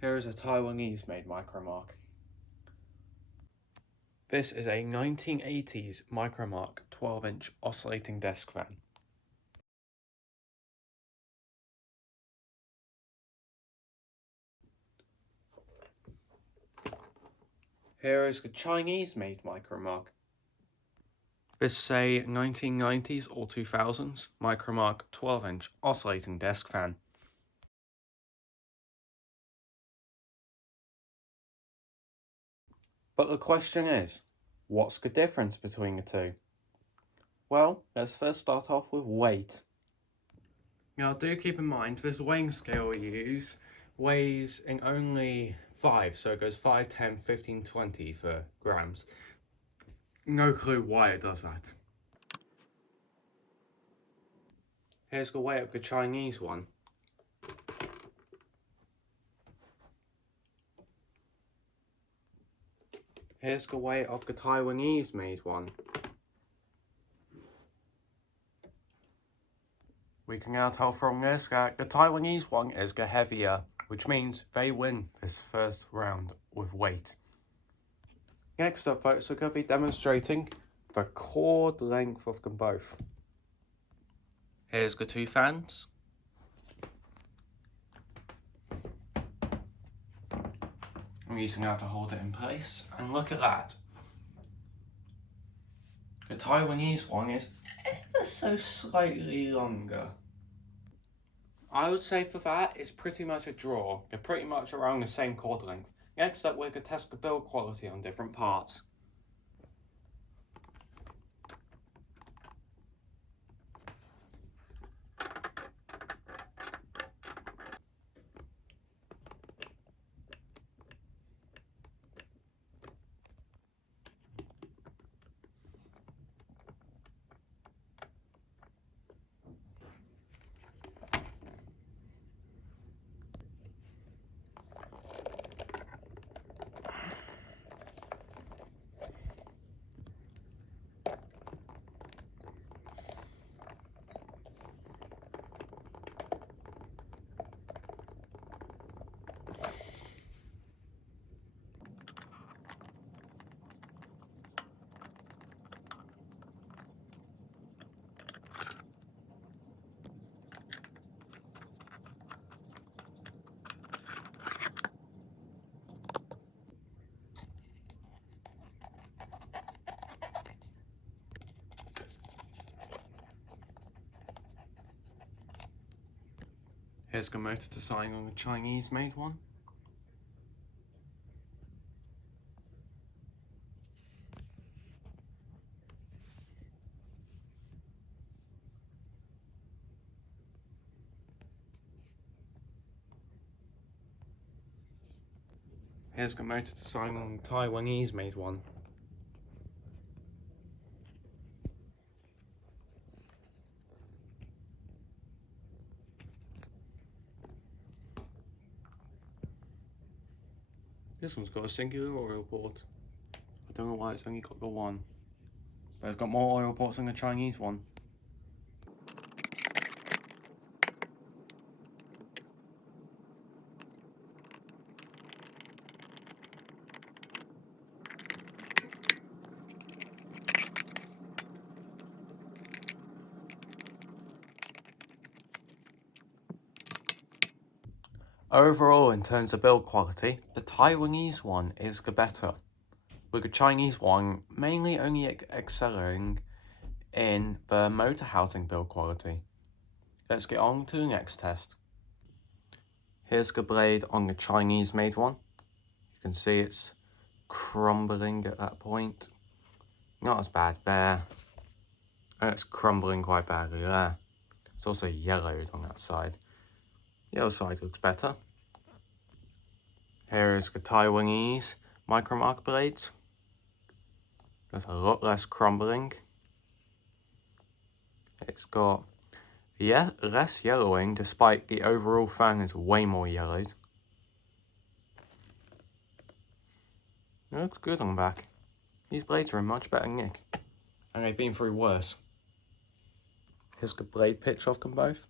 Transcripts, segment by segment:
Here is a Taiwanese made Micromark. This is a 1980s Micromark 12-inch oscillating desk fan. Here is the Chinese made Micromark. This is a 1990s or 2000s Micromark 12-inch oscillating desk fan. But the question is, what's the difference between the two? Well, let's first start off with weight. Now do keep in mind, this weighing scale we use weighs in only 5, so it goes 5, 10, 15, 20 for grams. No clue why it does that. Here's the weight of the Chinese one. Here's the weight of the Taiwanese made one. We can now tell from this that the Taiwanese one is the heavier, which means they win this first round with weight. Next up folks, we're going to be demonstrating the cord length of them both. Here's the two fans. I'm using that to hold it in place, and look at that. The Taiwanese one is ever so slightly longer. I would say for that, it's pretty much a draw. They're pretty much around the same cord length. Next up, we're going to test the build quality on different parts. Here's the motor design on the Chinese made one. Here's the motor design on the Taiwanese made one. This one's got a singular oil port. I don't know why it's only got the one, but it's got more oil ports than the Chinese one. Overall, in terms of build quality, the Taiwanese one is the better, with the Chinese one mainly only excelling in the motor housing build quality. Let's get on to the next test. Here's the blade on the Chinese made one. You can see it's crumbling at that point. Not as bad there. And it's crumbling quite badly there. It's also yellowed on that side. The other side looks better. Here is the Taiwanese Micromark blades. There's a lot less crumbling. It's got less yellowing, despite the overall fan is way more yellowed. It looks good on the back. These blades are in much better nick, and they've been through worse. Here's the blade pitch of them both.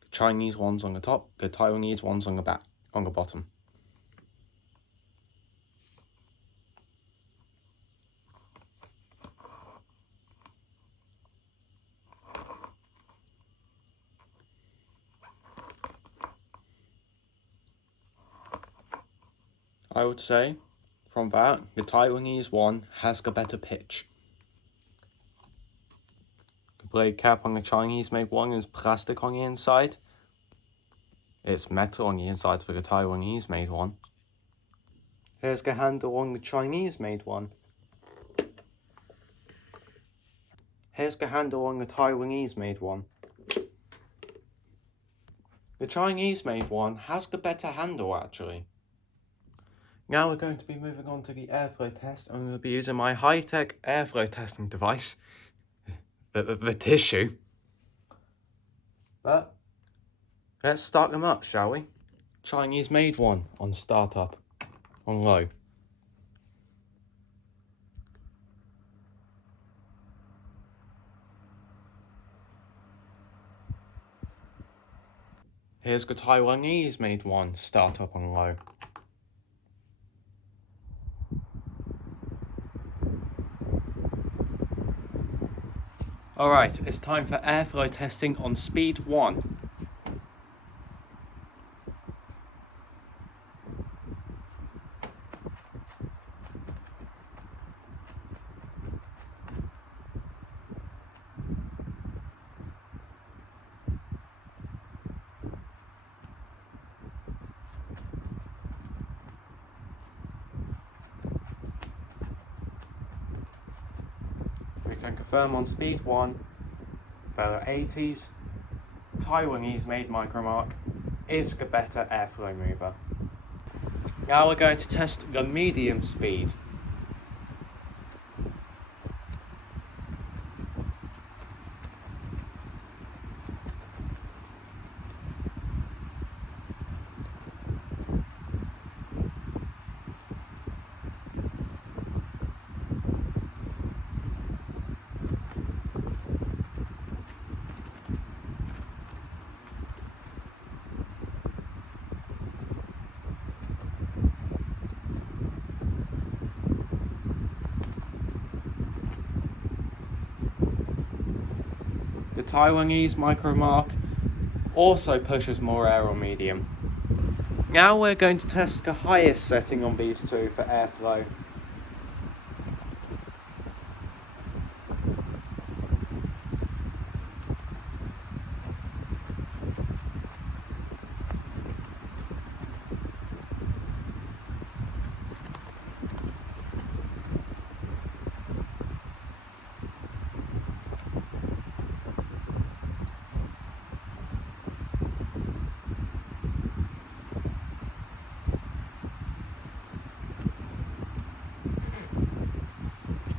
The Chinese ones on the top, the Taiwanese ones on the back, on the bottom. I would say from that, the Taiwanese one has the better pitch. The blade cap on the Chinese made one is plastic on the inside. It's metal on the inside for the Taiwanese made one. Here's the handle on the Chinese made one. Here's the handle on the Taiwanese made one. The Chinese made one has the better handle actually. Now we're going to be moving on to the airflow test. I'm going to be using my high-tech airflow testing device, the tissue. But let's start them up, shall we? Chinese made one on startup, on low. Here's the Taiwanese made one, startup on low. Alright, it's time for airflow testing on speed 1. We can confirm on speed 1, the 80s, Taiwanese made Micromark is the better airflow mover. Now we're going to test the medium speed. The Taiwanese Micromark also pushes more air on medium. Now we're going to test the highest setting on these two for airflow.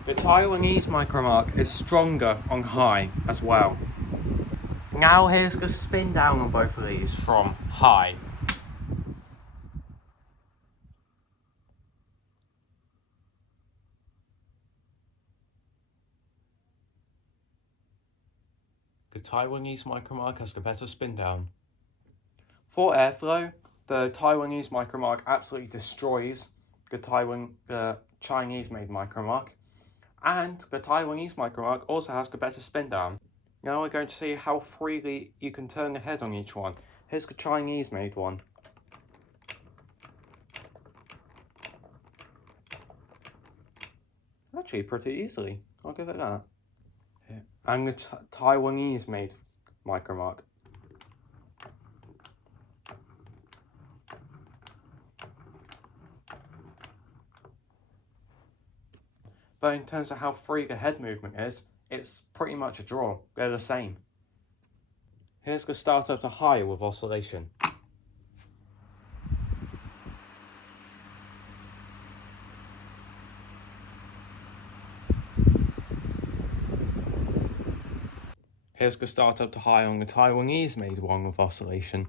The Taiwanese Micromark is stronger on high as well. Now here's the spin down on both of these from high. The Taiwanese Micromark has the better spin down. For airflow, the Taiwanese Micromark absolutely destroys the Chinese made Micromark. And the Taiwanese Micromark also has the better spin down. Now we're going to see how freely you can turn the head on each one. Here's the Chinese made one. Actually, pretty easily. I'll give it that. And the Taiwanese made Micromark. But in terms of how free the head movement is, it's pretty much a draw. They're the same. Here's the startup to high with oscillation. Here's the startup to high on the Taiwanese made one with oscillation.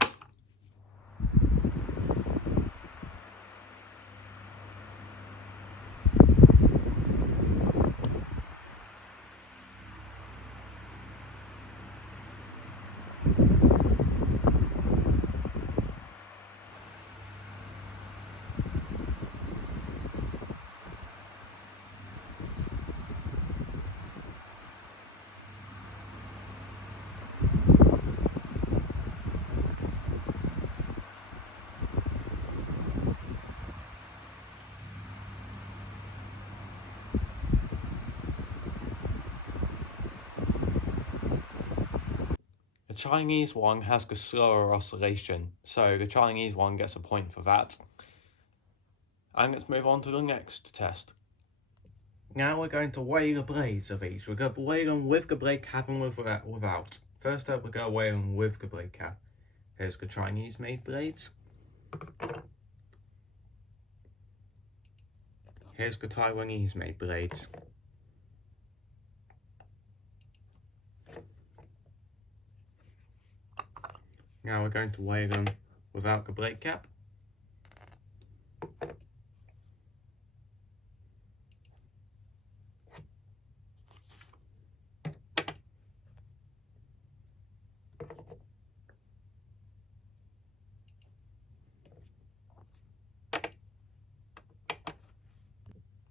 Chinese one has the slower oscillation, so the Chinese one gets a point for that. And let's move on to the next test. Now we're going to weigh the blades of each. We're going to weigh them with the blade cap and without. First up, we're going to weigh them with the blade cap. Here's the Chinese made blades. Here's the Taiwanese made blades. Now we're going to weigh them without the blade cap.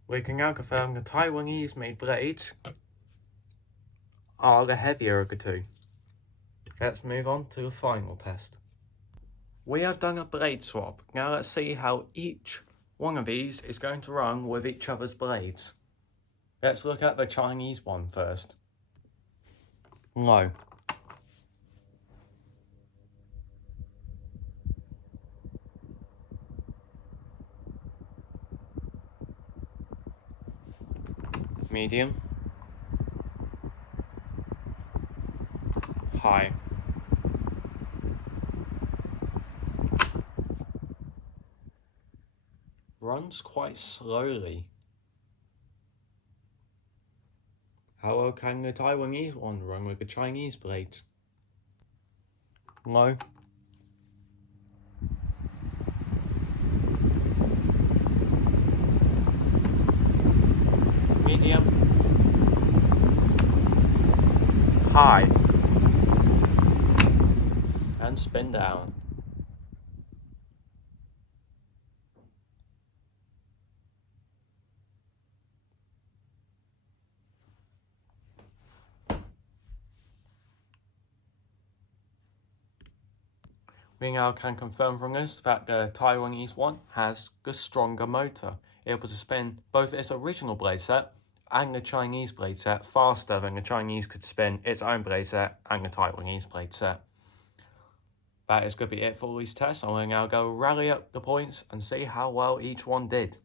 We can now confirm the Taiwanese made blades are the heavier of the two. Let's move on to the final test. We have done a blade swap. Now let's see how each one of these is going to run with each other's blades. Let's look at the Chinese one first. Low. Medium. High. Runs quite slowly. How well can the Taiwanese one run with the Chinese blades? Low. Medium. High. And spin down. We now can confirm from this that the Taiwanese one has the stronger motor, able to spin both its original blade set and the Chinese blade set faster than the Chinese could spin its own blade set and the Taiwanese blade set. That is going to be it for all these tests. I'm going to now go rally up the points and see how well each one did.